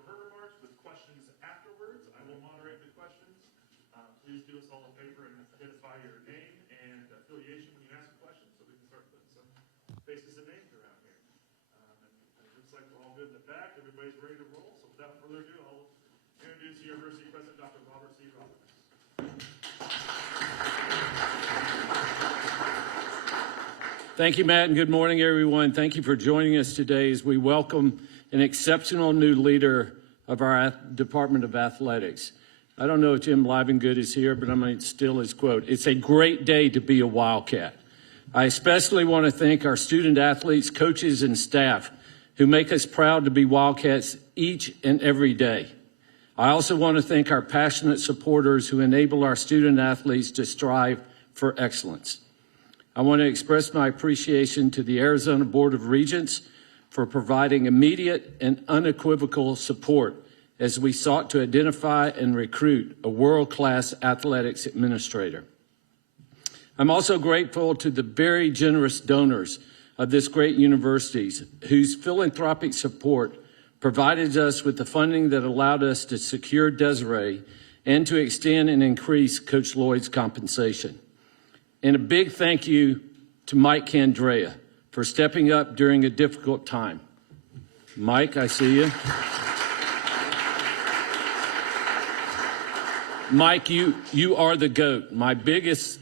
for her remarks with questions afterwards. I will moderate the questions. Please do us all a favor and identify your name and affiliation when you ask a question so we can start putting some faces and names around here. And it looks like we're all good in the back. Everybody's ready to roll. So without further ado, I'll introduce the University President, Dr. Robert C. Robbins. Thank you, Matt, and good morning, everyone. Thank you for joining us today as we welcome an exceptional new leader of our Department of Athletics. I don't know if Jim Livengood is here, but I'm going to steal his quote. It's a great day to be a Wildcat. I especially want to thank our student athletes, coaches, and staff who make us proud to be Wildcats each and every day. I also want to thank our passionate supporters who enable our student athletes to strive for excellence. I want to express my appreciation to the Arizona Board of Regents for providing immediate and unequivocal support as we sought to identify and recruit a world-class athletics administrator. I'm also grateful to the very generous donors of this great university whose philanthropic support provided us with the funding that allowed us to secure Desireé and to extend and increase Coach Lloyd's compensation. And a big thank you to Mike Candrea for stepping up during a difficult time. Mike, I see you. Mike, you are the GOAT. My biggest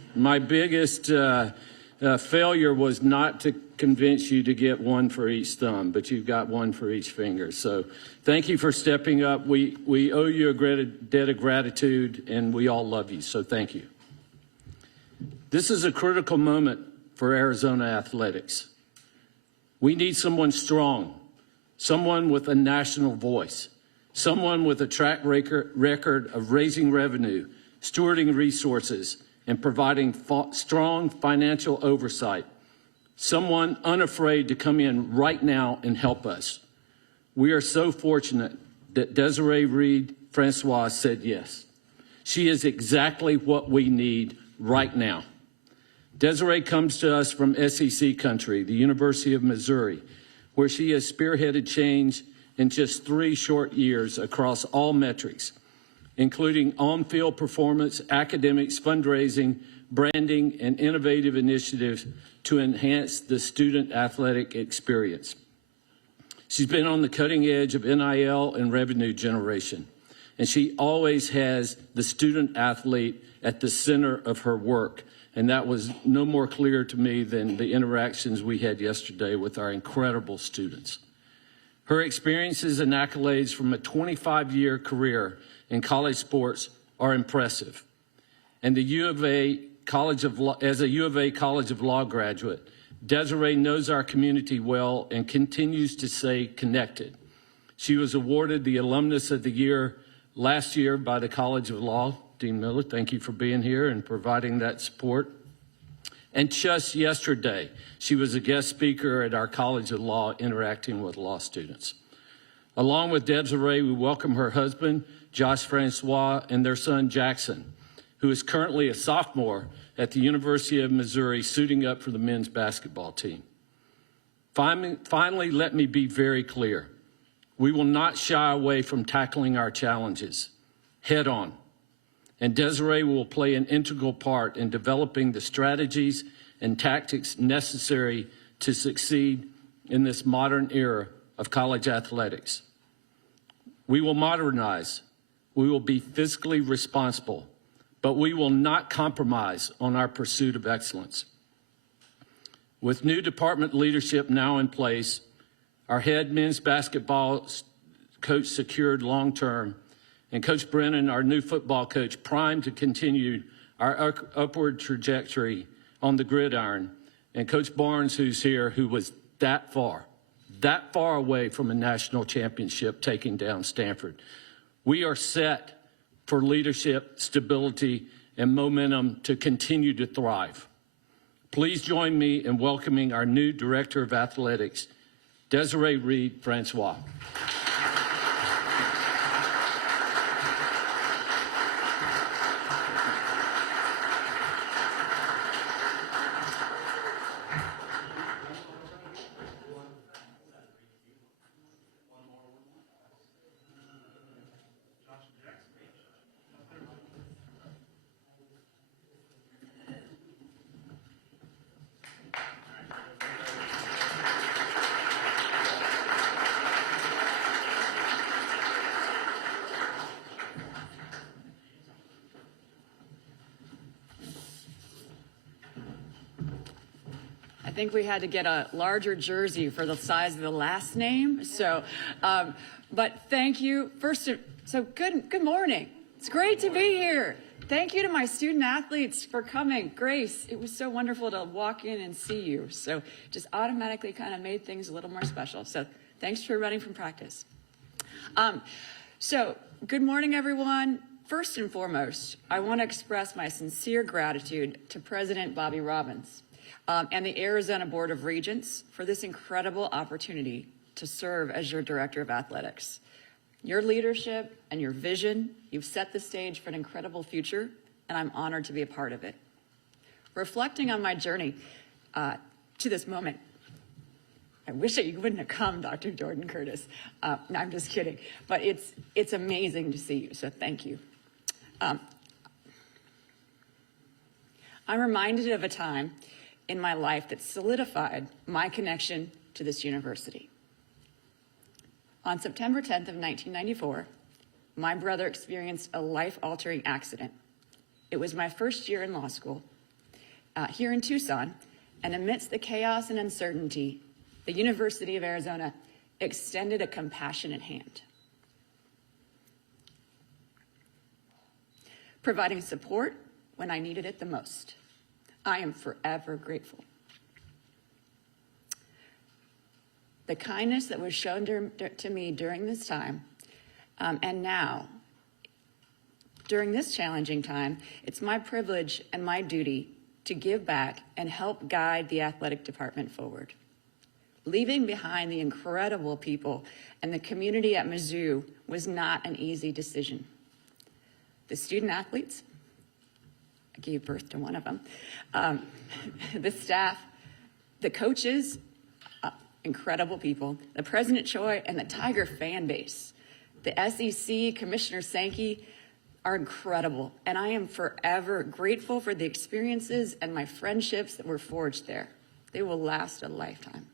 failure was not to convince you to get one for each thumb, but you've got one for each finger. So thank you for stepping up. We owe you a debt of gratitude, and we all love you, so thank you. This is a critical moment for Arizona athletics. We need someone strong, someone with a national voice, someone with a track record of raising revenue, stewarding resources, and providing strong financial oversight, someone unafraid to come in right now and help us. We are so fortunate that Desireé Reed-Francois said yes. She is exactly what we need right now. Desireé comes to us from SEC country, the University of Missouri, where she has spearheaded change in just 3 short years across all metrics, including on-field performance, academics, fundraising, branding, and innovative initiatives to enhance the student athletic experience. She's been on the cutting edge of NIL and revenue generation, and she always has the student athlete at the center of her work. And that was no more clear to me than the interactions we had yesterday with our incredible students. Her experiences and accolades from a 25-year career in college sports are impressive. And the U of A College of Law, as a U of A College of Law graduate, Desireé knows our community well and continues to stay connected. She was awarded the Alumnus of the Year last year by the College of Law. Dean Miller, thank you for being here and providing that support. And just yesterday, she was a guest speaker at our College of Law interacting with law students. Along with Desireé, we welcome her husband, Josh Francois, and their son, Jackson, who is currently a sophomore at the University of Missouri suiting up for the men's basketball team. Finally, let me be very clear. We will not shy away from tackling our challenges head on. And Desireé will play an integral part in developing the strategies and tactics necessary to succeed in this modern era of college athletics. We will modernize. We will be fiscally responsible, but we will not compromise on our pursuit of excellence. With new department leadership now in place, our head men's basketball coach secured long-term, and Coach Brennan, our new football coach, primed to continue our upward trajectory on the gridiron, and Coach Barnes, who's here, who was that far away from a national championship taking down Stanford. We are set for leadership, stability, and momentum to continue to thrive. Please join me in welcoming our new Director of Athletics, Desireé Reed-Francois. think we had to get a larger jersey for the size of the last name. So, but thank you. Good morning. It's great to be here. Thank you to my student athletes for coming. Grace, it was so wonderful to walk in and see you. So just automatically kind of made things a little more special. So thanks for running from practice. So good morning, everyone. First and foremost, I want to express my sincere gratitude to President Bobby Robbins and the Arizona Board of Regents for this incredible opportunity to serve as your Director of Athletics. Your leadership and your vision, you've set the stage for an incredible future, and I'm honored to be a part of it. Reflecting on my journey to this moment, I wish that you wouldn't have come, Dr. Jordan Curtis. No, I'm just kidding. But it's amazing to see you, so thank you. I'm reminded of a time in my life that solidified my connection to this university. On September 10th of 1994, my brother experienced a life-altering accident. It was my first year in law school here in Tucson, and amidst the chaos and uncertainty, the University of Arizona extended a compassionate hand, providing support when I needed it the most. I am forever grateful. The kindness that was shown to me during this time, and now, during this challenging time, it's my privilege and my duty to give back and help guide the athletic department forward. Leaving behind the incredible people and the community at Mizzou was not an easy decision. The student athletes, I gave birth to one of them, the staff, the coaches, incredible people, the President Choi and the Tiger fan base, the SEC, Commissioner Sankey are incredible, and I am forever grateful for the experiences and my friendships that were forged there. They will last a lifetime.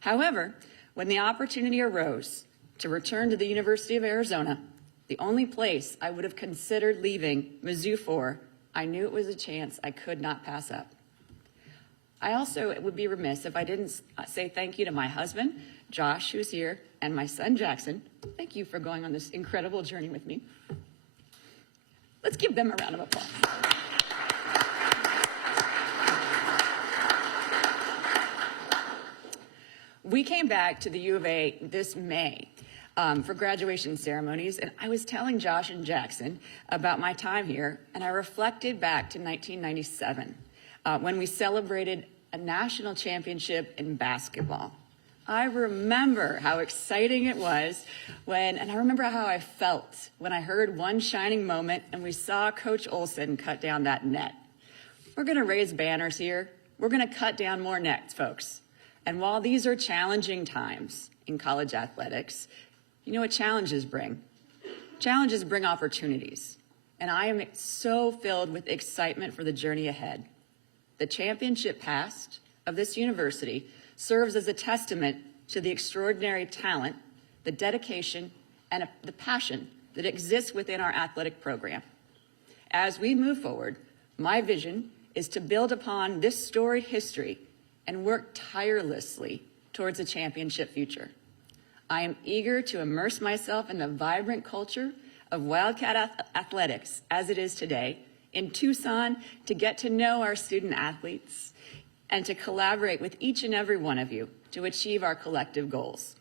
However, when the opportunity arose to return to the University of Arizona, the only place I would have considered leaving Mizzou for, I knew it was a chance I could not pass up. I also would be remiss if I didn't say thank you to my husband, Josh, who's here, and my son, Jackson. Thank you for going on this incredible journey with me. Let's give them a round of applause. We came back to the U of A this May for graduation ceremonies, and I was telling Josh and Jackson about my time here, and I reflected back to 1997 when we celebrated a national championship in basketball. I remember how exciting it was and I remember how I felt when I heard one shining moment and we saw Coach Olson cut down that net. We're gonna raise banners here. We're gonna cut down more nets, folks. And while these are challenging times in college athletics, you know what challenges bring? Challenges bring opportunities. And I am so filled with excitement for the journey ahead. The championship past of this university serves as a testament to the extraordinary talent, the dedication, and the passion that exists within our athletic program. As we move forward, my vision is to build upon this storied history and work tirelessly towards a championship future. I am eager to immerse myself in the vibrant culture of Wildcat athletics as it is today in Tucson, to get to know our student athletes and to collaborate with each and every one of you to achieve our collective goals.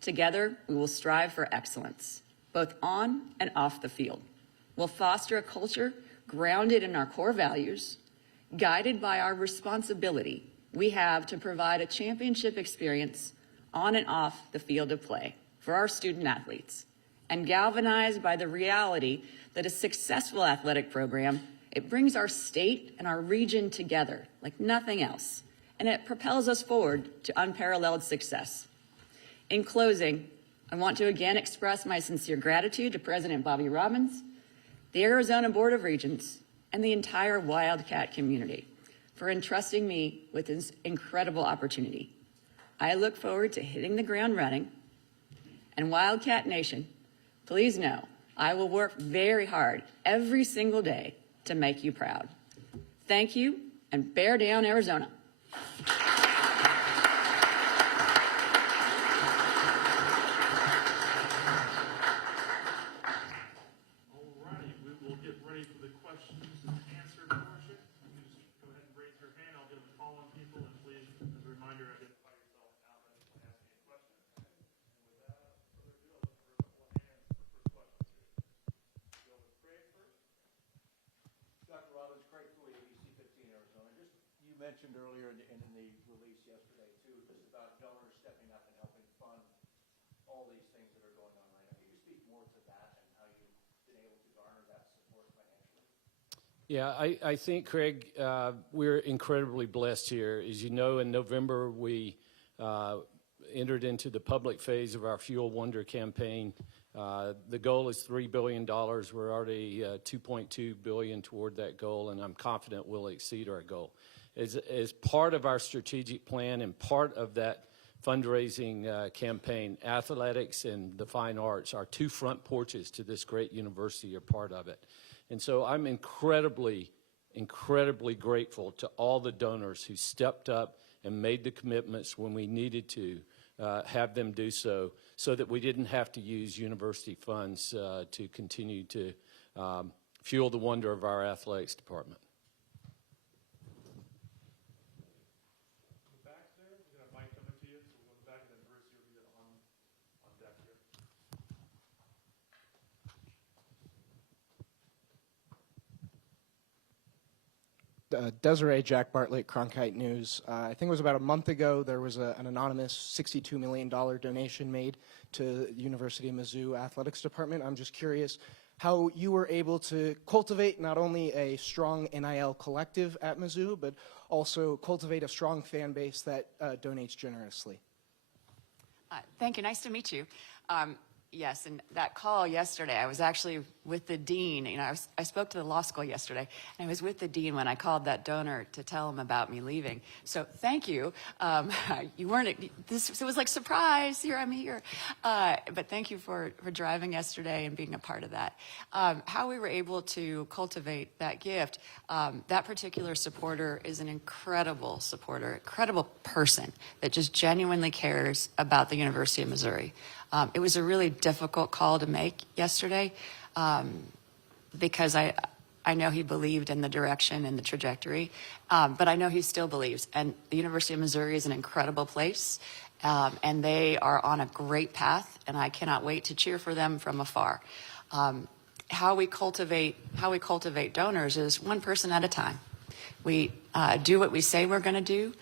Together, we will strive for excellence, both on and off the field. We'll foster a culture grounded in our core values, guided by our responsibility we have to provide a championship experience on and off the field of play for our student athletes, and galvanized by the reality that a successful athletic program, it brings our state and our region together like nothing else, and it propels us forward to unparalleled success. In closing, I want to again express my sincere gratitude to President Bobby Robbins, the Arizona Board of Regents, and the entire Wildcat community for entrusting me with this incredible opportunity. I look forward to hitting the ground running, and Wildcat Nation, please know I will work very hard every single day to make you proud. Thank you, and bear down, Arizona. mentioned earlier in the release yesterday, too, just about donors stepping up and helping fund all these things that are going on right now. Can you speak more to that and how you've been able to garner that support financially? Yeah, I think, Craig, we're incredibly blessed here. As you know, in November, we entered into the public phase of our Fuel Wonder campaign. The goal is $3 billion. We're already $2.2 billion toward that goal, and I'm confident we'll exceed our goal. As part of our strategic plan and part of that fundraising campaign, athletics and the fine arts, our two front porches to this great university, are part of it. And so I'm incredibly grateful to all the donors who stepped up and made the commitments when we needed to have them do so that we didn't have to use university funds to continue to fuel the wonder of our athletics department. In the back there, we're going to have Mike coming to you, so we'll go in the back, and then Bruce, you'll be on deck here. Desireé, Jack Bartlett, Cronkite News. I think it was about a month ago, there was an anonymous $62 million donation made to the University of Mizzou Athletics Department. I'm just curious how you were able to cultivate not only a strong NIL collective at Mizzou, but also cultivate a strong fan base that donates generously. Thank you. Nice to meet you. Yes, and that call yesterday, I was actually with the dean. You know, I spoke to the law school yesterday, and I was with the dean when I called that donor to tell him about me leaving. So thank you. You weren't, it was like, surprise, here, I'm here. But thank you for driving yesterday and being a part of that. How we were able to cultivate that gift, that particular supporter is an incredible supporter, incredible person that just genuinely cares about the University of Missouri. It was a really difficult call to make yesterday because I know he believed in the direction and the trajectory, but I know he still believes. And the University of Missouri is an incredible place, and they are on a great path, and I cannot wait to cheer for them from afar. How we cultivate donors is one person at a time. We do what we say we're going to do.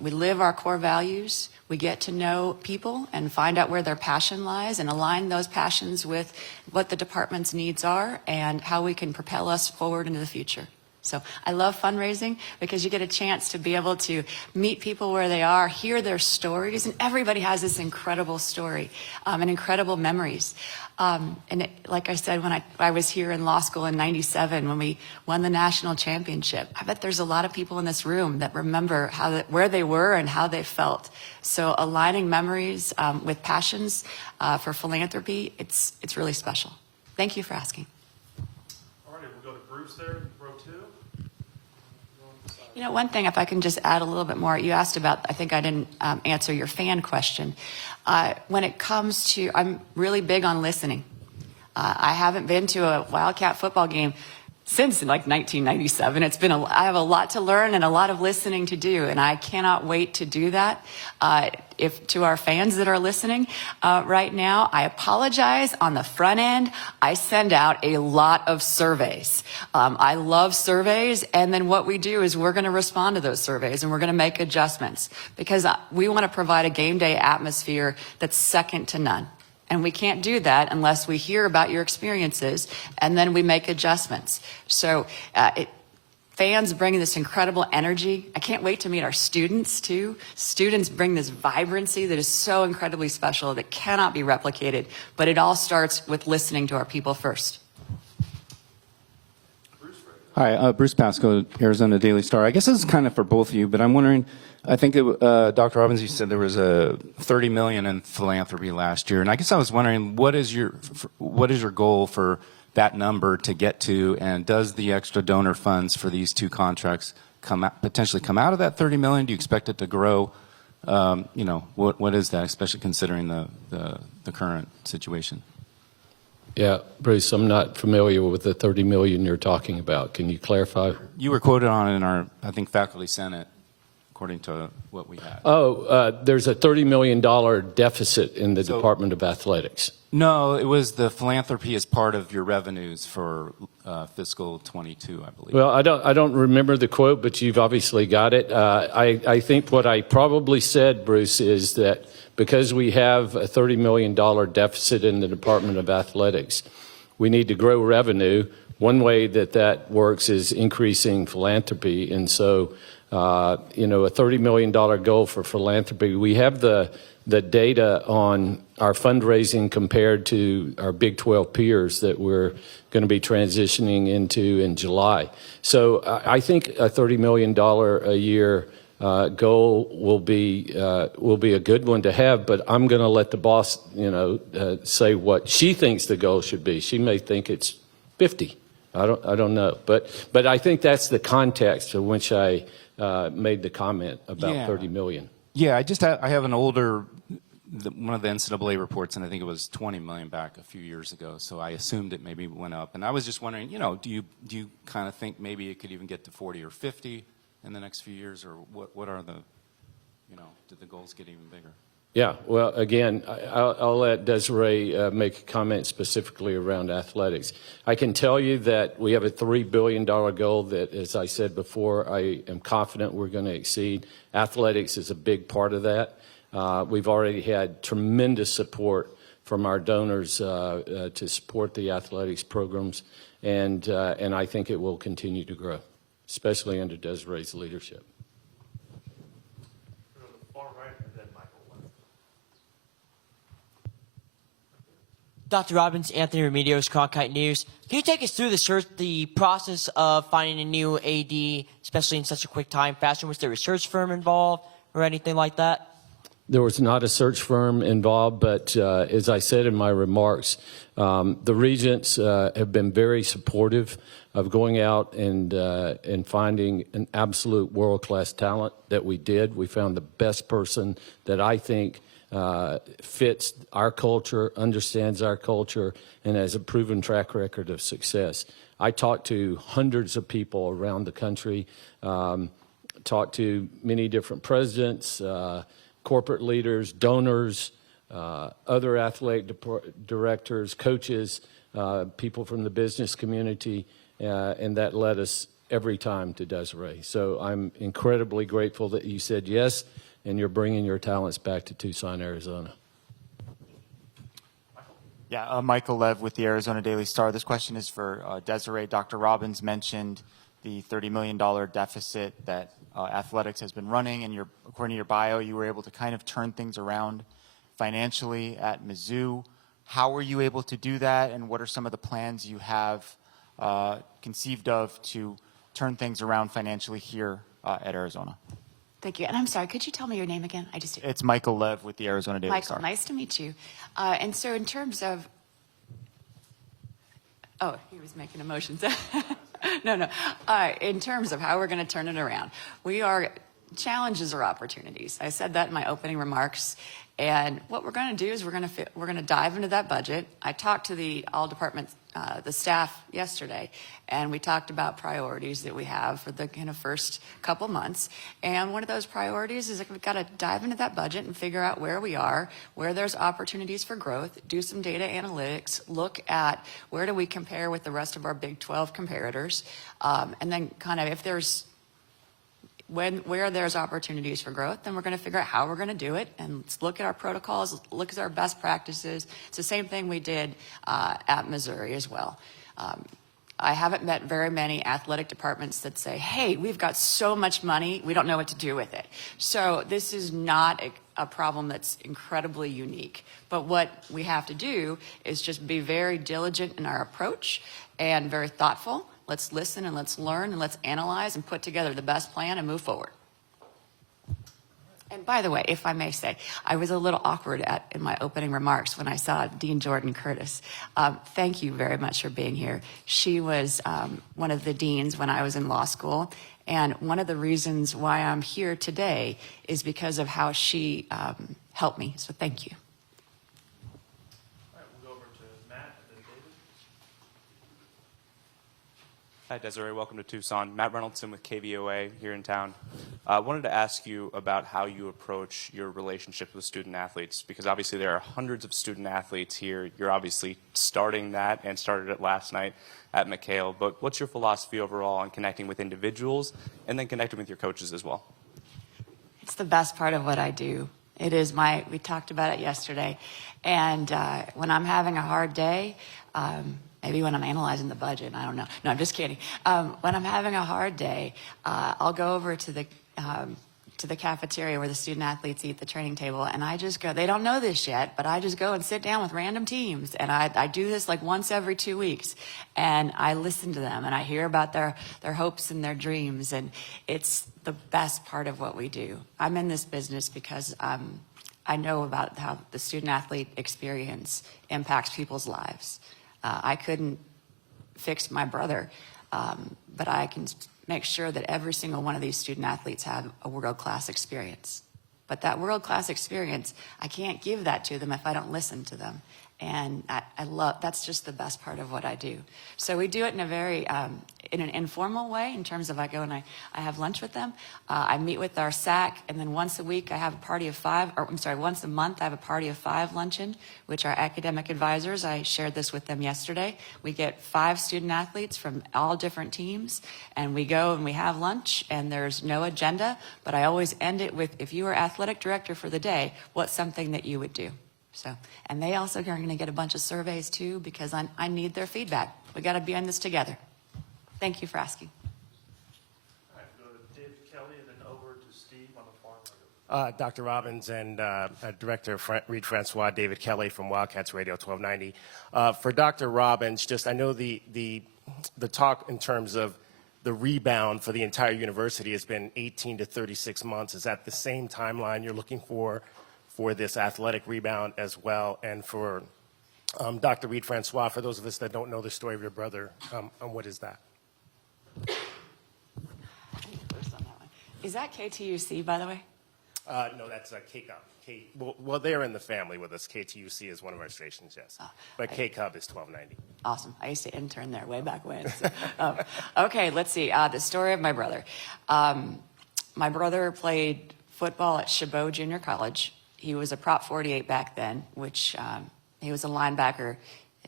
We live our core values. We get to know people and find out where their passion lies and align those passions with what the department's needs are and how we can propel us forward into the future. So I love fundraising because you get a chance to be able to meet people where they are, hear their stories, and everybody has this incredible story and incredible memories. Like I said, when I was here in law school in '97 when we won the national championship, I bet there's a lot of people in this room that remember where they were and how they felt. So aligning memories with passions for philanthropy, it's really special. Thank you for asking. All right, we'll go to Bruce there, row 2. You know, one thing, if I can just add a little bit more, you asked about, I think I didn't answer your fan question. When it comes to, I'm really big on listening. I haven't been to a Wildcat football game since like 1997. I have a lot to learn and a lot of listening to do, and I cannot wait to do that. If to our fans that are listening right now, I apologize on the front end. I send out a lot of surveys. I love surveys, and then what we do is we're going to respond to those surveys and we're going to make adjustments because we want to provide a game day atmosphere that's second to none. And we can't do that unless we hear about your experiences and then we make adjustments. So fans bring this incredible energy. I can't wait to meet our students too. Students bring this vibrancy that is so incredibly special that cannot be replicated, but it all starts with listening to our people first. Hi, Bruce Pasco, Arizona Daily Star. I guess this is kind of for both of you, but I'm wondering, I think Dr. Robbins, you said there was a $30 million in philanthropy last year, and I guess I was wondering what is your goal for that number to get to, and does the extra donor funds for these two contracts potentially come out of that $30 million? Do you expect it to grow? You know, what is that, especially considering the current situation? Yeah, Bruce, I'm not familiar with the $30 million you're talking about. Can you clarify? You were quoted on it in our, I think, faculty senate, according to what we had. Oh, there's a $30 million deficit in the Department of Athletics. No, it was the philanthropy as part of your revenues for fiscal 22, I believe. Well, I don't remember the quote, but you've obviously got it. I think what I probably said, Bruce, is that because we have a $30 million deficit in the Department of Athletics, we need to grow revenue. One way that works is increasing philanthropy. And so, a $30 million goal for philanthropy, we have the data on our fundraising compared to our Big 12 peers that we're going to be transitioning into in July. So I think a $30 million a year goal will be a good one to have, but I'm going to let the boss, say what she thinks the goal should be. She may think it's 50. I don't know, but I think that's the context in which I made the comment about 30 million. Yeah, I have an older, one of the NCAA reports, and I think it was 20 million back a few years ago. So I assumed it maybe went up, and I was just wondering, do you kind of think maybe it could even get to 40 or 50 in the next few years, or what are the, did the goals get even bigger? Yeah, well, again, I'll let Desireé make a comment specifically around athletics. I can tell you that we have a $3 billion goal that, as I said before, I am confident we're going to exceed. Athletics is a big part of that. We've already had tremendous support from our donors to support the athletics programs, and I think it will continue to grow, especially under Desiree's leadership. Dr. Robbins, Anthony Remedios, Cronkite News. Can you take us through the process of finding a new AD, especially in such a quick time fashion? Was there a research firm involved or anything like that? There was not a search firm involved, but as I said in my remarks, the regents have been very supportive of going out and finding an absolute world-class talent that we did. We found the best person that I think fits our culture, understands our culture, and has a proven track record of success. I talked to hundreds of people around the country, talked to many different presidents, corporate leaders, donors, other athletic directors, coaches, people from the business community, and that led us every time to Desireé. So I'm incredibly grateful that you said yes, and you're bringing your talents back to Tucson, Arizona. Yeah, Michael Lev with the Arizona Daily Star. This question is for Desireé. Dr. Robbins mentioned the $30 million deficit that athletics has been running, and according to your bio, you were able to kind of turn things around financially at Mizzou. How were you able to do that, and what are some of the plans you have conceived of to turn things around financially here at Arizona? Thank you. And I'm sorry, could you tell me your name again? It's Michael Lev with the Arizona Daily Star. Michael, nice to meet you. And so in terms of, oh, he was making emotions. No. In terms of how we're going to turn it around, challenges are opportunities. I said that in my opening remarks. And what we're going to do is we're going to dive into that budget. I talked to the staff yesterday, and we talked about priorities that we have for the first couple months. And one of those priorities is that we've got to dive into that budget and figure out where we are, where there's opportunities for growth, do some data analytics, look at where do we compare with the rest of our Big 12 comparators, and then kind of if there's where there's opportunities for growth, then we're going to figure out how we're going to do it, and let's look at our protocols, look at our best practices. It's the same thing we did at Missouri as well. I haven't met very many athletic departments that say, hey, we've got so much money, we don't know what to do with it. So this is not a problem that's incredibly unique. But what we have to do is just be very diligent in our approach and very thoughtful. Let's listen and let's learn and let's analyze and put together the best plan and move forward. And by the way, if I may say, I was a little awkward in my opening remarks when I saw Dean Jordan Curtis. Thank you very much for being here. She was one of the deans when I was in law school. And one of the reasons why I'm here today is because of how she helped me. So thank you. Hi, Desiree. Welcome to Tucson. Matt Reynoldson with KVOA here in town. I wanted to ask you about how you approach your relationship with student athletes, because obviously there are hundreds of student athletes here. You're obviously starting that and started it last night at McHale. But what's your philosophy overall on connecting with individuals and then connecting with your coaches as well? It's the best part of what I do. It is we talked about it yesterday. And when I'm having a hard day, maybe when I'm analyzing the budget, I don't know. No, I'm just kidding. When I'm having a hard day, I'll go over to the cafeteria where the student athletes eat, the training table, and I just go, they don't know this yet, but I just go and sit down with random teams. And I do this like once every 2 weeks. And I listen to them, and I hear about their hopes and their dreams. And it's the best part of what we do. I'm in this business because I know about how the student athlete experience impacts people's lives. I couldn't fix my brother, but I can make sure that every single one of these student athletes have a world-class experience. But that world-class experience, I can't give that to them if I don't listen to them. And that's just the best part of what I do. So we do it in a very, in an informal way, in terms of I go and I have lunch with them. I meet with our SAC, and then once a week I have a party of five, or I'm sorry, once a month I have a party of 5 luncheon, which are academic advisors. I shared this with them yesterday. We get 5 student athletes from all different teams, and we go and we have lunch, and there's no agenda, but I always end it with, if you were athletic director for the day, what's something that you would do? So, and they also are going to get a bunch of surveys too, because I need their feedback. We got to be in this together. Thank you for asking. All right, go to David Kelly and then over to Steve on the far right. Dr. Robbins and Director Reed-Francois, David Kelly from Wildcats Radio 1290. For Dr. Robbins, just I know the talk in terms of the rebound for the entire university has been 18 to 36 months. Is that the same timeline you're looking for this athletic rebound as well? And for Dr. Reed-Francois, for those of us that don't know the story of your brother, what is that? Is that KTUC, by the way? No, that's KCUB. Well, they're in the family with us. KTUC is one of our stations, yes. But KCUB is 1290. Awesome. I used to intern there way back when. So, okay, let's see. The story of my brother. My brother played football at Chabot Junior College. He was a Prop 48 back then, which he was a linebacker,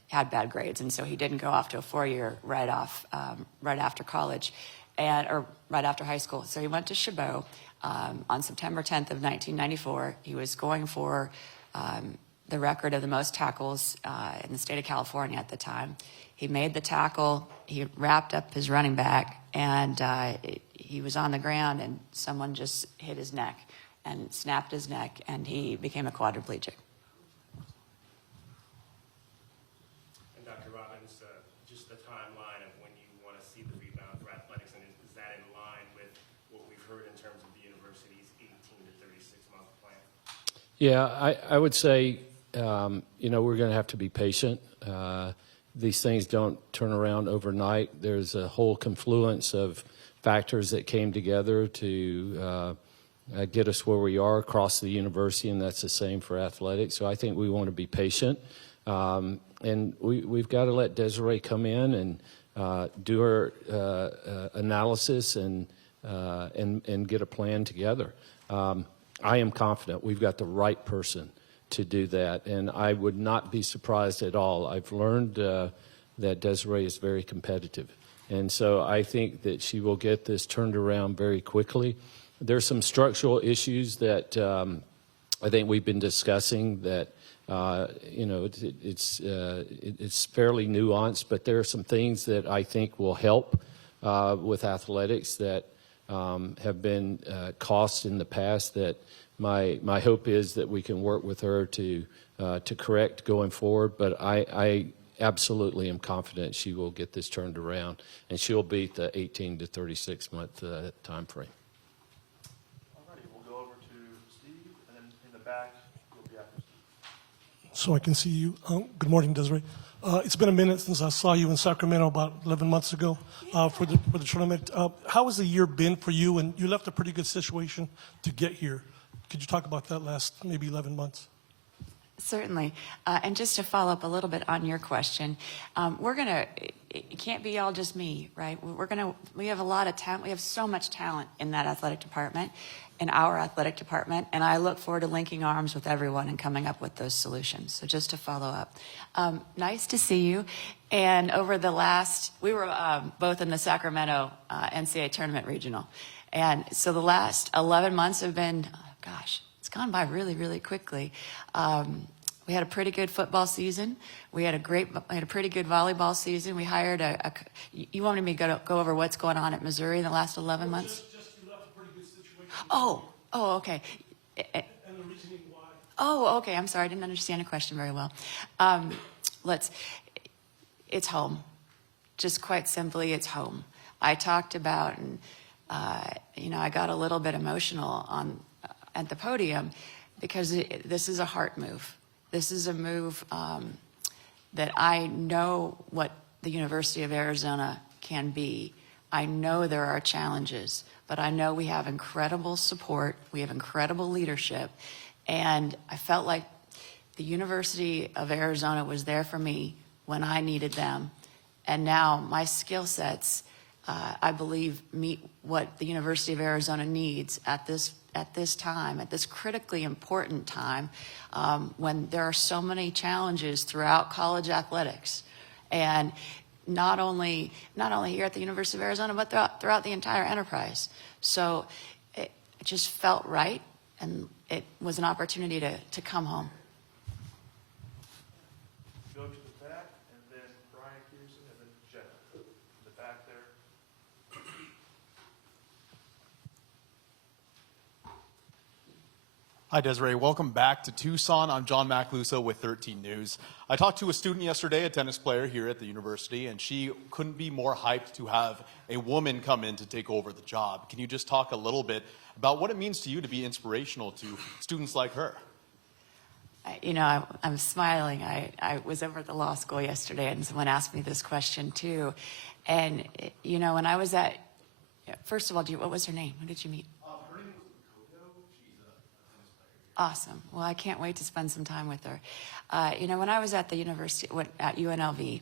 had bad grades, and so he didn't go off to a 4-year right after college, or right after high school. So he went to Chabot on September 10th of 1994. He was going for the record of the most tackles in the state of California at the time. He made the tackle. He wrapped up his running back, and he was on the ground, and someone just hit his neck and snapped his neck, and he became a quadriplegic. And Dr. Robbins, just the timeline of when you want to see the rebound for athletics, and is that in line with what we've heard in terms of the university's 18 to 36-month plan? Yeah, I would say, we're going to have to be patient. These things don't turn around overnight. There's a whole confluence of factors that came together to get us where we are across the university, and that's the same for athletics. So I think we want to be patient, and we've got to let Desireé come in and do her analysis and get a plan together. I am confident we've got the right person to do that, and I would not be surprised at all. I've learned that Desireé is very competitive, and so I think that she will get this turned around very quickly. There's some structural issues that I think we've been discussing that, it's fairly nuanced, but there are some things that I think will help with athletics that have been costs in the past that my hope is that we can work with her to correct going forward. But I absolutely am confident she will get this turned around, and she'll beat the 18 to 36 month time frame. So I can see you. Good morning, Desiree. It's been a minute since I saw you in Sacramento about 11 months ago for the tournament. How has the year been for you? And you left a pretty good situation to get here. Could you talk about that last maybe 11 months? Certainly. And just to follow up a little bit on your question, we're going to, it can't be all just me, right? We have a lot of talent. We have so much talent in that athletic department, in our athletic department, and I look forward to linking arms with everyone and coming up with those solutions. So just to follow up, nice to see you. And over the last, we were both in the Sacramento NCAA tournament regional. And so the last 11 months have been, gosh, it's gone by really, really quickly. We had a pretty good football season. We had a pretty good volleyball season. We hired you wanted me to go over what's going on at Missouri in the last 11 months? Just you left a pretty good situation. Oh, okay. And the reasoning why. Oh, okay. I'm sorry. I didn't understand the question very well. It's home. Just quite simply, it's home. I talked about, and I got a little bit emotional at the podium because this is a heart move. This is a move that I know what the University of Arizona can be. I know there are challenges, but I know we have incredible support. We have incredible leadership. And I felt like the University of Arizona was there for me when I needed them. And now my skill sets, I believe, meet what the University of Arizona needs at this time, at this critically important time, when there are so many challenges throughout college athletics, and not only here at the University of Arizona, but throughout the entire enterprise. So it just felt right, and it was an opportunity to come home. Go to the back, and then Brian Peterson, and then Jeff. In the back there. Hi, Desireé. Welcome back to Tucson. I'm John Macaluso with 13 News. I talked to a student yesterday, a tennis player here at the university, and she couldn't be more hyped to have a woman come in to take over the job. Can you just talk a little bit about what it means to you to be inspirational to students like her? I'm smiling. I was over at the law school yesterday, and someone asked me this question too. And, when I was first of all, what was her name? Who did you meet? Her name was Kodo. She's a tennis player. Awesome. Well, I can't wait to spend some time with her. When I was at the university, at UNLV,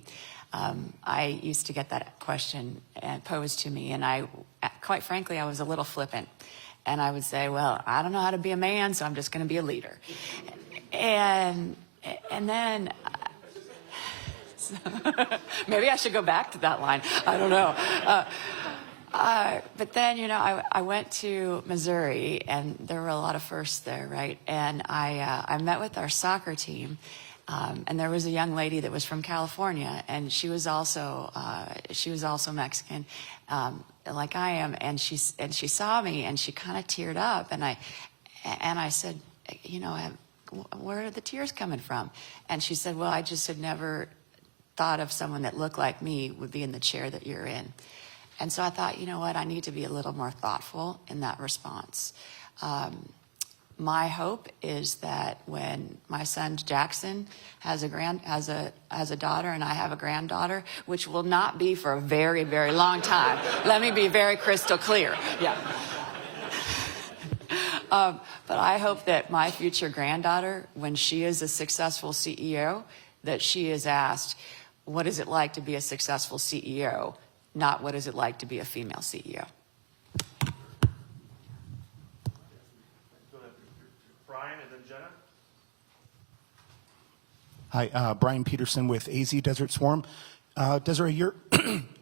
I used to get that question posed to me, and quite frankly, I was a little flippant. And I would say, well, I don't know how to be a man, so I'm just going to be a leader. And then, maybe I should go back to that line. I don't know. But then, I went to Missouri, and there were a lot of firsts there, right? And I met with our soccer team, and there was a young lady that was from California, and she was also Mexican, like I am. And she saw me, and she kind of teared up, and I said, where are the tears coming from? And she said, well, I just had never thought of someone that looked like me would be in the chair that you're in. And so I thought, you know what, I need to be a little more thoughtful in that response. My hope is that when my son Jackson has a daughter and I have a granddaughter, which will not be for a very, very long time. Let me be very crystal clear. Yeah. But I hope that my future granddaughter, when she is a successful CEO, that she is asked, what is it like to be a successful CEO? Not what is it like to be a female CEO? Go to Brian, and then Jenna. Hi, Brian Peterson with AZ Desert Swarm. Desireé, you're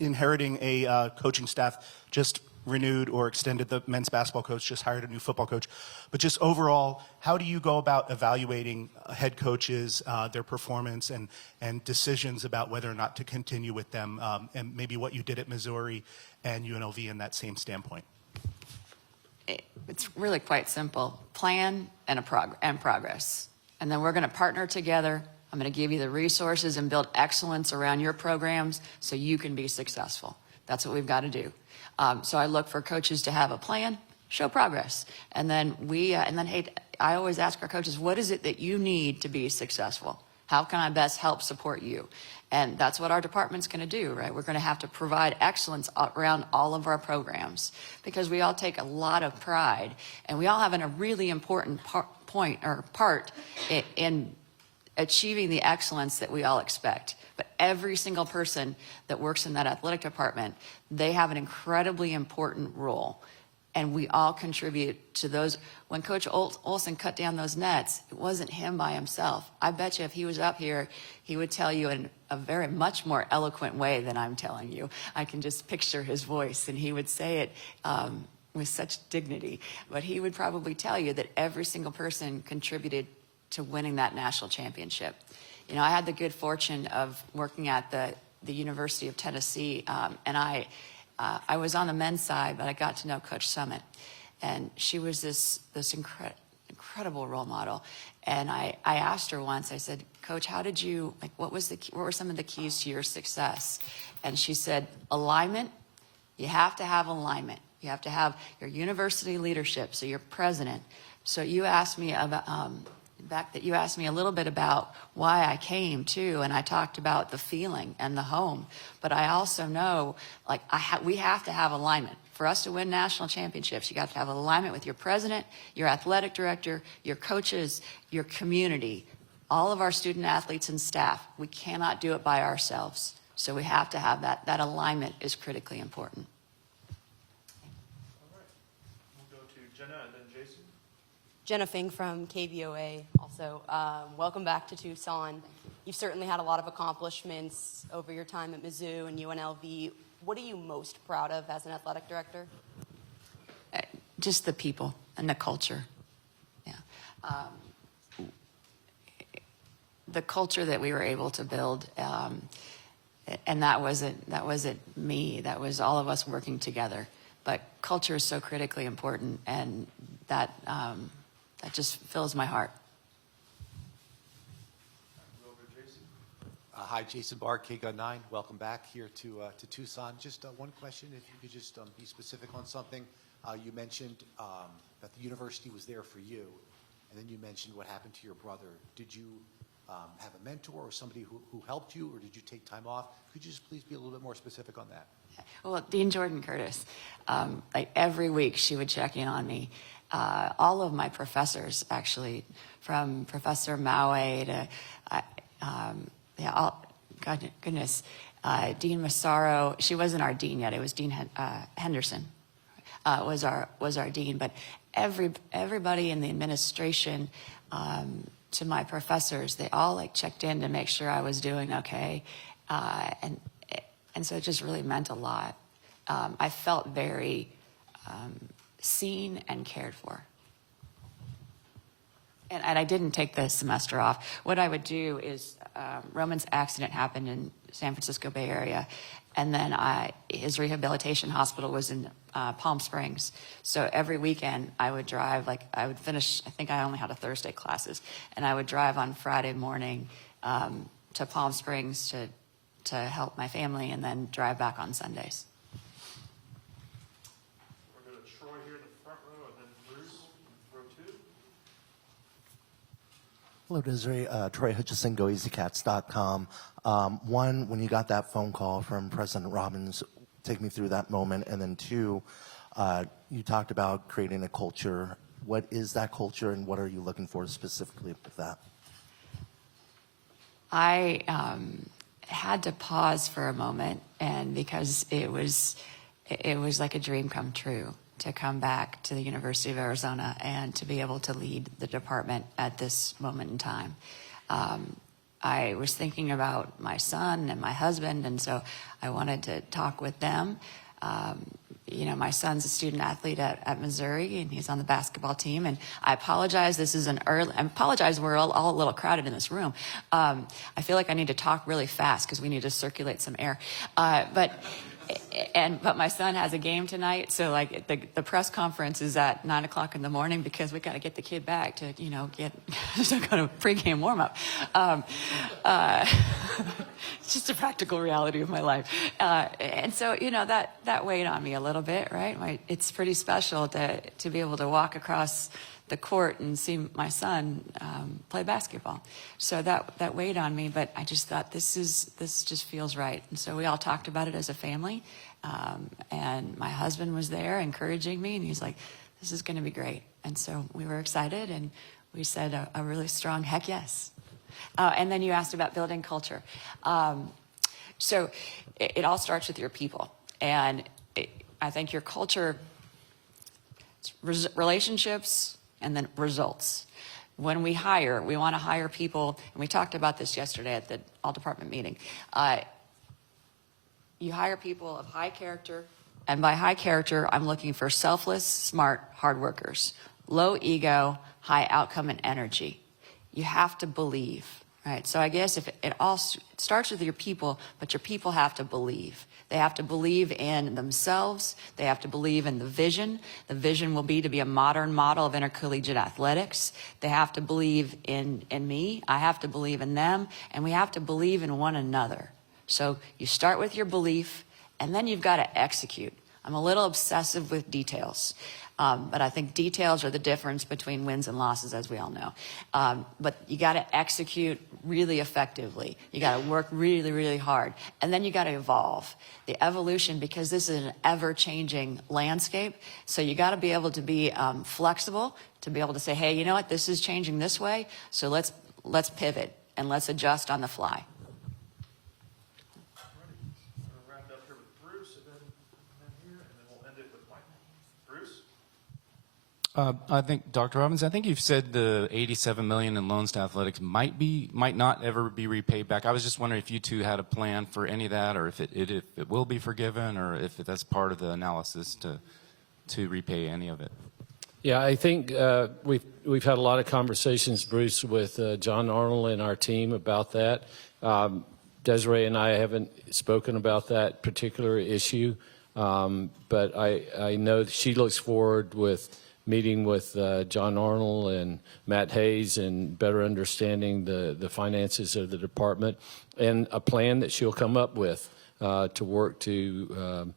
inheriting a coaching staff, just renewed or extended the men's basketball coach, just hired a new football coach. But just overall, how do you go about evaluating head coaches, their performance, and decisions about whether or not to continue with them, and maybe what you did at Missouri and UNLV in that same standpoint? It's really quite simple. Plan and progress. And then we're going to partner together. I'm going to give you the resources and build excellence around your programs so you can be successful. That's what we've got to do. So I look for coaches to have a plan, show progress. And then hey, I always ask our coaches, what is it that you need to be successful? How can I best help support you? And that's what our department's going to do, right? We're going to have to provide excellence around all of our programs because we all take a lot of pride and we all have a really important part in achieving the excellence that we all expect But every single person that works in that athletic department, they have an incredibly important role. And we all contribute to those. When Coach Olson cut down those nets, it wasn't him by himself. I bet you if he was up here, he would tell you in a very much more eloquent way than I'm telling you. I can just picture his voice, and he would say it with such dignity. But he would probably tell you that every single person contributed to winning that national championship. You know, I had the good fortune of working at the University of Tennessee, and I was on the men's side, but I got to know Coach Summit, and she was this incredible role model. And I asked her once, I said, Coach, how did you, like, what were some of the keys to your success? And she said, alignment. You have to have alignment. You have to have your university leadership, so your president. So you asked me about, you asked me a little bit about why I came too, and I talked about the feeling and the home. But I also know, like, we have to have alignment. For us to win national championships, you got to have alignment with your president, your athletic director, your coaches, your community, all of our student athletes and staff. We cannot do it by ourselves. So we have to have that. That alignment is critically important. All right. We'll go to Jenna and then Jason. Jenna Fink from KVOA also. Welcome back to Tucson. You've certainly had a lot of accomplishments over your time at Mizzou and UNLV. What are you most proud of as an athletic director? Just the people and the culture. Yeah. The culture that we were able to build, and that wasn't me, that was all of us working together. But culture is so critically important, and that just fills my heart. Hi, Jason Barr, KGUN 9. Welcome back here to Tucson. Just one question, if you could just be specific on something. You mentioned that the university was there for you, and then you mentioned what happened to your brother. Did you have a mentor or somebody who helped you, or did you take time off? Could you just please be a little bit more specific on that? Well, Dean Jordan Curtis, like every week she would check in on me. All of my professors, actually, from Professor Maue to, goodness, Dean Massaro. She wasn't our dean yet. It was Dean Henderson was our dean. But everybody in the administration, to my professors, they all like checked in to make sure I was doing okay, and so it just really meant a lot. I felt very seen and cared for. And I didn't take the semester off. What I would do is, Roman's accident happened in San Francisco Bay Area, and then his rehabilitation hospital was in Palm Springs. So every weekend I would drive, like I would finish, I think I only had a Thursday classes, and I would drive on Friday morning to Palm Springs to help my family, and then drive back on Sundays. We're going to Troy here in the front row, and then Bruce, row 2. Hello, Desiree. Troy Hutchison, GoEasyCats.com. One, when you got that phone call from President Robbins, take me through that moment. And then two, you talked about creating a culture. What is that culture, and what are you looking for specifically with that? I had to pause for a moment, and because it was like a dream come true to come back to the University of Arizona and to be able to lead the department at this moment in time. I was thinking about my son and my husband, and so I wanted to talk with them. You know, my son's a student athlete at Missouri, and he's on the basketball team. And I apologize, I apologize, we're all a little crowded in this room. I feel like I need to talk really fast because we need to circulate some air. But my son has a game tonight, so like the press conference is at 9 o'clock in the morning because we got to get the kid back to, you know, get some kind of pregame warm up. It's just a practical reality of my life. And so, you know, that weighed on me a little bit, right? It's pretty special to be able to walk across the court and see my son play basketball. So that weighed on me, but I just thought this just feels right. And so we all talked about it as a family, and my husband was there encouraging me, and he's like, this is going to be great. And so we were excited, and we said a really strong heck yes. And then you asked about building culture. So it all starts with your people. And I think your culture, relationships, and then results. When we hire, we want to hire people, and we talked about this yesterday at the all-department meeting. You hire people of high character, and by high character, I'm looking for selfless, smart, hard workers, low ego, high outcome and energy. You have to believe, right? So I guess if it all starts with your people, but your people have to believe. They have to believe in themselves. They have to believe in the vision. The vision will be to be a modern model of intercollegiate athletics. They have to believe in me. I have to believe in them. And we have to believe in one another. So you start with your belief, and then you've got to execute. I'm a little obsessive with details. But I think details are the difference between wins and losses, as we all know. But you got to execute really effectively. You got to work really, really hard. And then you got to evolve. The evolution, because this is an ever-changing landscape, so you got to be able to be flexible, to be able to say, hey, you know what, this is changing this way, so let's pivot and let's adjust on the fly. I think, Dr. Robbins, I think you've said the $87 million in loans to athletics might not ever be repaid back. I was just wondering if you two had a plan for any of that, or if it will be forgiven, or if that's part of the analysis to repay any of it. Yeah, I think we've had a lot of conversations, Bruce, with John Arnold and our team about that. Desireé and I haven't spoken about that particular issue, but I know she looks forward with meeting with John Arnold and Matt Hayes and better understanding the finances of the department, and a plan that she'll come up with to work to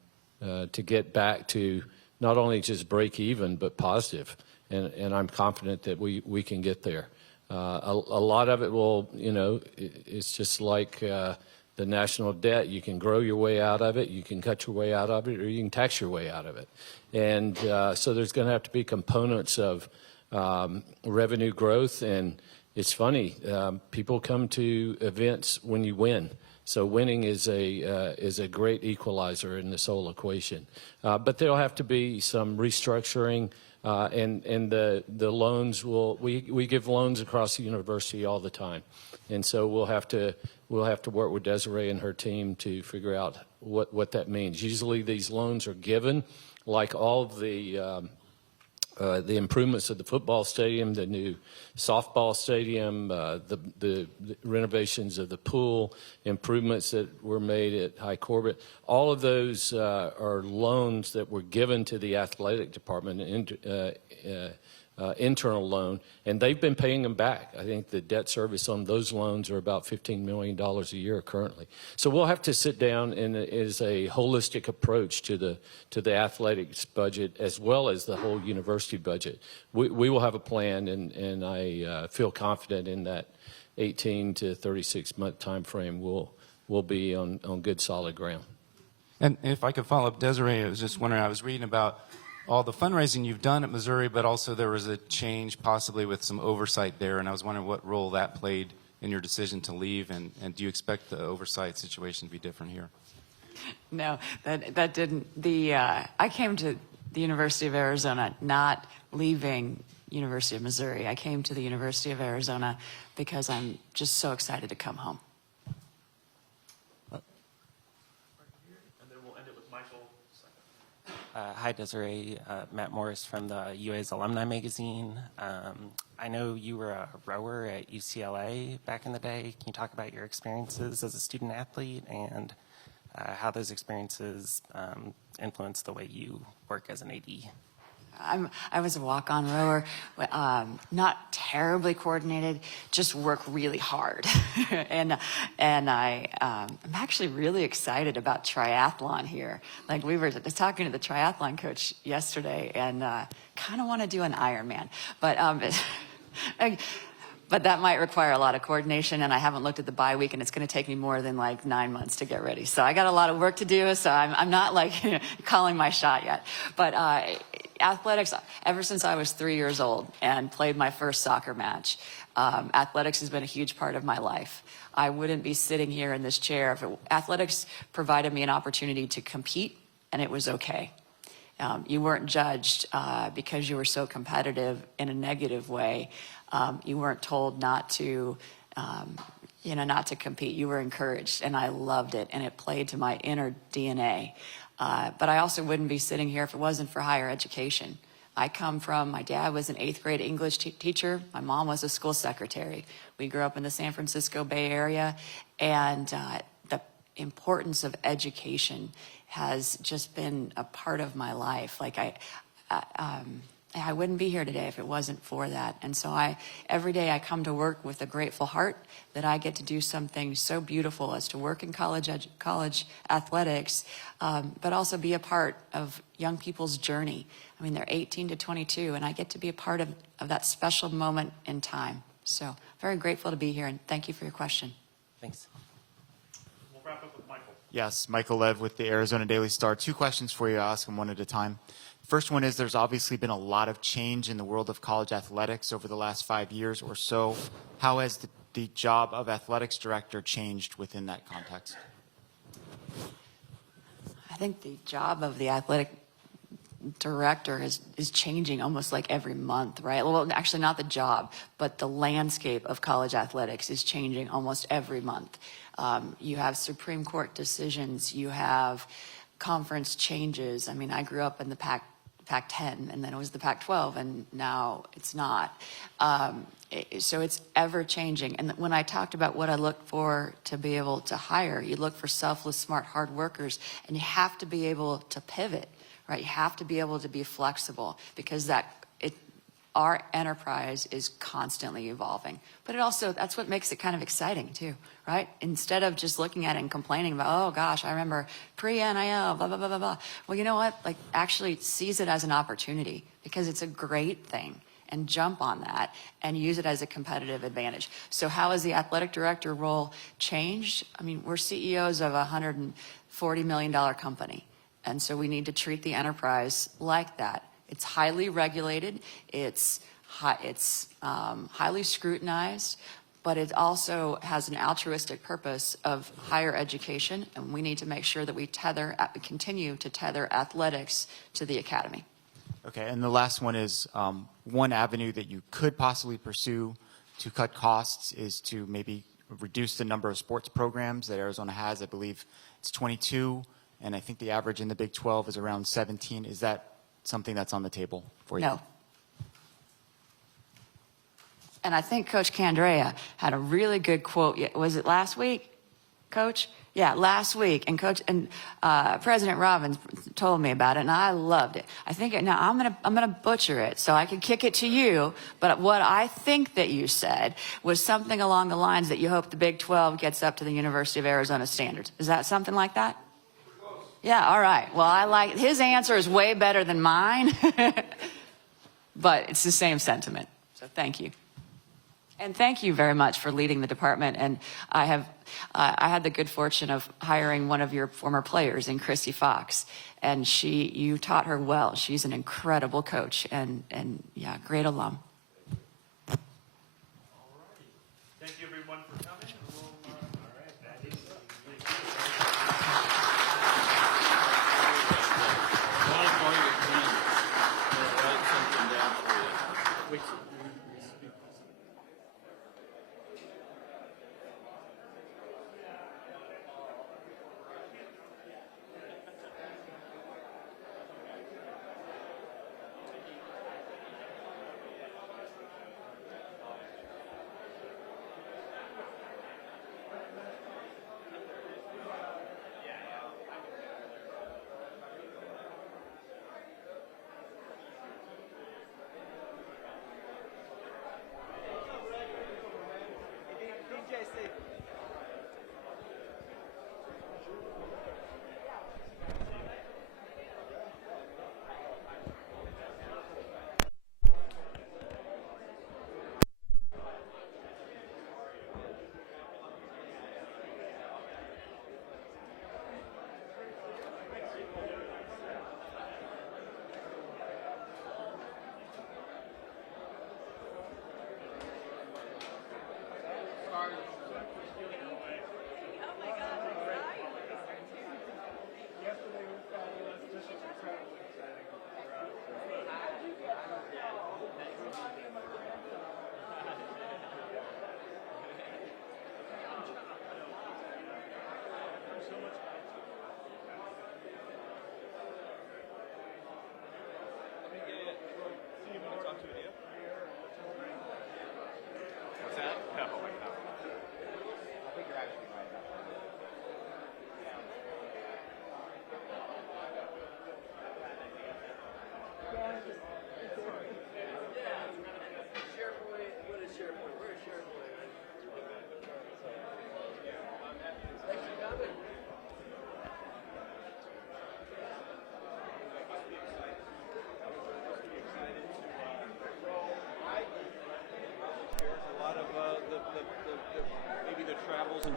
get back to not only just break even, but positive. And I'm confident that we can get there. A lot of it will, it's just like the national debt. You can grow your way out of it, you can cut your way out of it, or you can tax your way out of it. And so there's going to have to be components of revenue growth. And it's funny, people come to events when you win. So winning is a great equalizer in this whole equation. But there'll have to be some restructuring, and the loans we give loans across the university all the time. And so we'll have to work with Desireé and her team to figure out what that means. Usually these loans are given, like all of the improvements of the football stadium, the new softball stadium, the renovations of the pool, improvements that were made at High Corbett. All of those are loans that were given to the athletic department, internal loan, and they've been paying them back. I think the debt service on those loans are about $15 million a year currently. So we'll have to sit down, and it is a holistic approach to the athletics budget as well as the whole university budget. We will have a plan, and I feel confident in that 18 to 36 month time frame. We'll be on good solid ground. And if I could follow up, Desireé, I was just wondering, I was reading about all the fundraising you've done at Missouri, but also there was a change possibly with some oversight there, and I was wondering what role that played in your decision to leave, and do you expect the oversight situation to be different here? No, that didn't. I came to the University of Arizona not leaving University of Missouri. I came to the University of Arizona because I'm just so excited to come home. Hi, Desireé. Matt Morris from the UA's Alumni Magazine. I know you were a rower at UCLA back in the day. Can you talk about your experiences as a student athlete and how those experiences influence the way you work as an AD? I was a walk-on rower, not terribly coordinated, just work really hard. and I'm actually really excited about triathlon here. Like we were talking to the triathlon coach yesterday, and kind of want to do an Ironman, but that might require a lot of coordination, and I haven't looked at the bye week, and it's going to take me more than like 9 months to get ready. So I got a lot of work to do, so I'm not like calling my shot yet. But athletics, ever since I was 3 years old and played my first soccer match, athletics has been a huge part of my life. I wouldn't be sitting here in this chair if athletics provided me an opportunity to compete, and it was okay. You weren't judged because you were so competitive in a negative way. You weren't told not to, not to compete. You were encouraged, and I loved it, and it played to my inner DNA. But I also wouldn't be sitting here if it wasn't for higher education. My dad was an 8th grade English teacher. My mom was a school secretary. We grew up in the San Francisco Bay Area, and the importance of education has just been a part of my life. Like I wouldn't be here today if it wasn't for that. And so every day I come to work with a grateful heart that I get to do something so beautiful as to work in college athletics, but also be a part of young people's journey. I mean, they're 18 to 22, and I get to be a part of that special moment in time. So very grateful to be here, and thank you for your question. Thanks. We'll wrap up with Michael. Yes, Michael Lev with the Arizona Daily Star. 2 questions for you. I'll ask them one at a time. First one is, there's obviously been a lot of change in the world of college athletics over the last 5 years or so. How has the job of athletics director changed within that context? I think the job of the athletic director is changing almost like every month, right? Well, actually not the job, but the landscape of college athletics is changing almost every month. You have Supreme Court decisions, you have conference changes. I mean, I grew up in the Pac-10, and then it was the Pac-12, and now it's not. So it's ever changing. And when I talked about what I look for to be able to hire, you look for selfless, smart, hard workers, and you have to be able to pivot, right? You have to be able to be flexible, because our enterprise is constantly evolving. But that's what makes it kind of exciting too, right? Instead of just looking at it and complaining about, oh gosh, I remember pre-NIL, blah, blah, blah, blah, blah. Well, you know what? Like, actually seize it as an opportunity, because it's a great thing, and jump on that and use it as a competitive advantage. So how has the athletic director role changed? I mean, we're CEOs of a $140 million company. And so we need to treat the enterprise like that. It's highly regulated, it's highly scrutinized, but it also has an altruistic purpose of higher education, and we need to make sure that we continue to tether athletics to the academy. Okay, and the last one is, one avenue that you could possibly pursue to cut costs is to maybe reduce the number of sports programs that Arizona has. I believe it's 22, and I think the average in the Big 12 is around 17. Is that something that's on the table for you? No. And I think Coach Candrea had a really good quote. Was it last week, Coach? Yeah, last week. And President Robbins told me about it, and I loved it. I think now I'm gonna butcher it, so I can kick it to you. But what I think that you said was something along the lines that you hope the Big 12 gets up to the University of Arizona standards. Is that something like that? Yeah, all right. Well, his answer is way better than mine, but it's the same sentiment. So thank you. And thank you very much for leading the department. And I had the good fortune of hiring one of your former players in Chrissy Fox, and you taught her well. She's an incredible coach, and yeah, great alum. Thank you, everyone, for coming.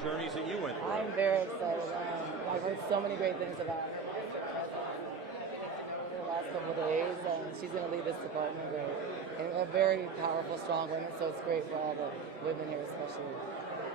journeys that you went through. I'm very excited. I've heard so many great things about her. Over the last couple of days, she's going to lead this department great. And a very powerful, strong women, so it's great for all the women here especially.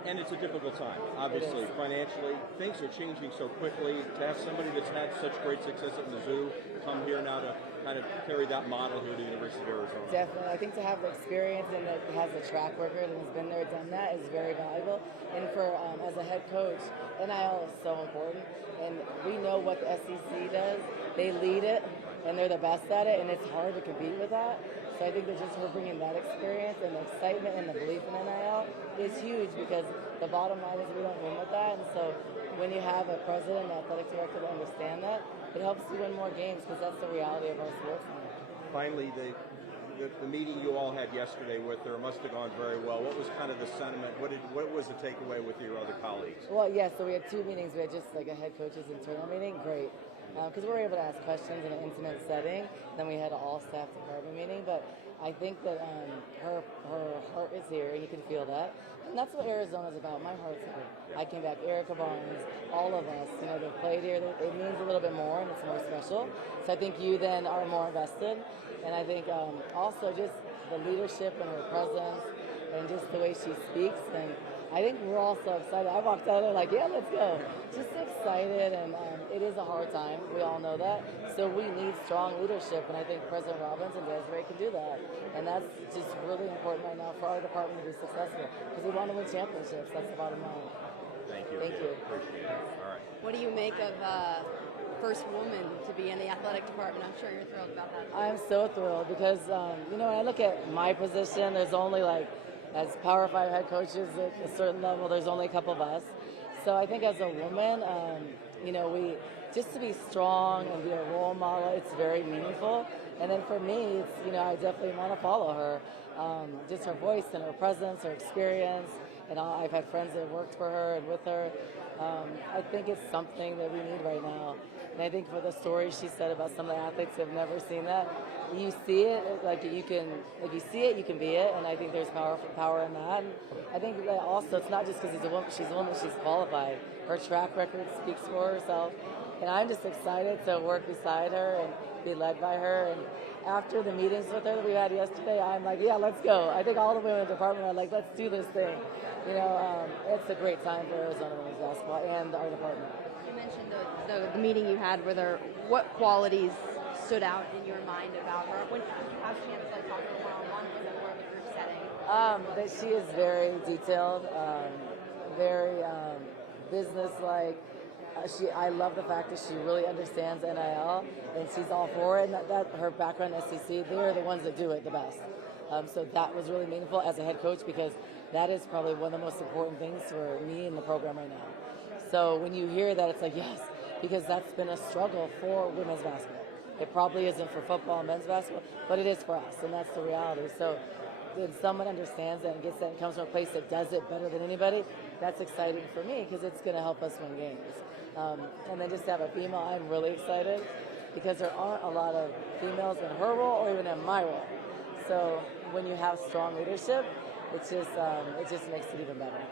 And it's a difficult time, obviously, financially. Things are changing so quickly. To have somebody that's had such great success at Mizzou come here now to kind of carry that model here to the University of Arizona. Definitely. I think to have the experience and that has the track record and has been there, done that is very valuable. And for as a head coach, NIL is so important. And we know what the SEC does. They lead it, and they're the best at it, and it's hard to compete with that. So I think that just we're bringing that experience and the excitement and the belief in NIL is huge because the bottom line is we don't win with that. And so when you have a president and athletic director that understand that, it helps you win more games because that's the reality of our sports now. Finally, the meeting you all had yesterday with her must have gone very well. What was kind of the sentiment? What was the takeaway with your other colleagues? Well, yeah, so we had two meetings. We had just like a head coach's internal meeting. Great. Because we were able to ask questions in an intimate setting. Then we had an all-staff department meeting. But I think that her heart is here, and you can feel that. And that's what Arizona's about. My heart's here. I came back, Erica Barnes, all of us, they've played here. It means a little bit more, and it's more special. So I think you then are more invested. And I think also just the leadership and her presence and just the way she speaks. And I think we're all so excited. I walked out there like, yeah, let's go. Just excited, and it is a hard time. We all know that. So we need strong leadership, and I think President Robbins and Desireé can do that. And that's just really important right now for our department to be successful because we want to win championships. That's the bottom line. Thank you. Thank you. Appreciate it. All right. What do you make of first woman to be in the athletic department? I'm sure you're thrilled about that. I'm so thrilled because, when I look at my position, there's only as Power 5 head coaches at a certain level, there's only a couple of us. So I think as a woman, we just to be strong and be a role model, it's very meaningful. And then for me, it's, I definitely want to follow her. Just her voice and her presence, her experience. And I've had friends that have worked for her and with her. I think it's something that we need right now. And I think for the stories she said about some of the athletes who have never seen that, you see it, if you see it, you can be it. And I think there's power in that. And I think that also, it's not just because she's a woman, she's qualified. Her track record speaks for herself. And I'm just excited to work beside her and be led by her. And after the meetings with her that we had yesterday, I'm like, yeah, let's go. I think all the women in the department are like, let's do this thing. It's a great time for Arizona women's basketball and our department. You mentioned the meeting you had with her. What qualities stood out in your mind about her? When you have a chance to talk to her one-on-one, was it more of a group setting? That she is very detailed, very business-like. I love the fact that she really understands NIL, and she's all for it. And that her background in SEC, they're the ones that do it the best. So that was really meaningful as a head coach because that is probably one of the most important things for me in the program right now. So when you hear that, it's like, yes, because that's been a struggle for women's basketball. It probably isn't for football and men's basketball, but it is for us, and that's the reality. So when someone understands that and gets that and comes from a place that does it better than anybody, that's exciting for me because it's going to help us win games. And then just to have a female, I'm really excited because there aren't a lot of females in her role or even in my role. So when you have strong leadership, it just makes it even better.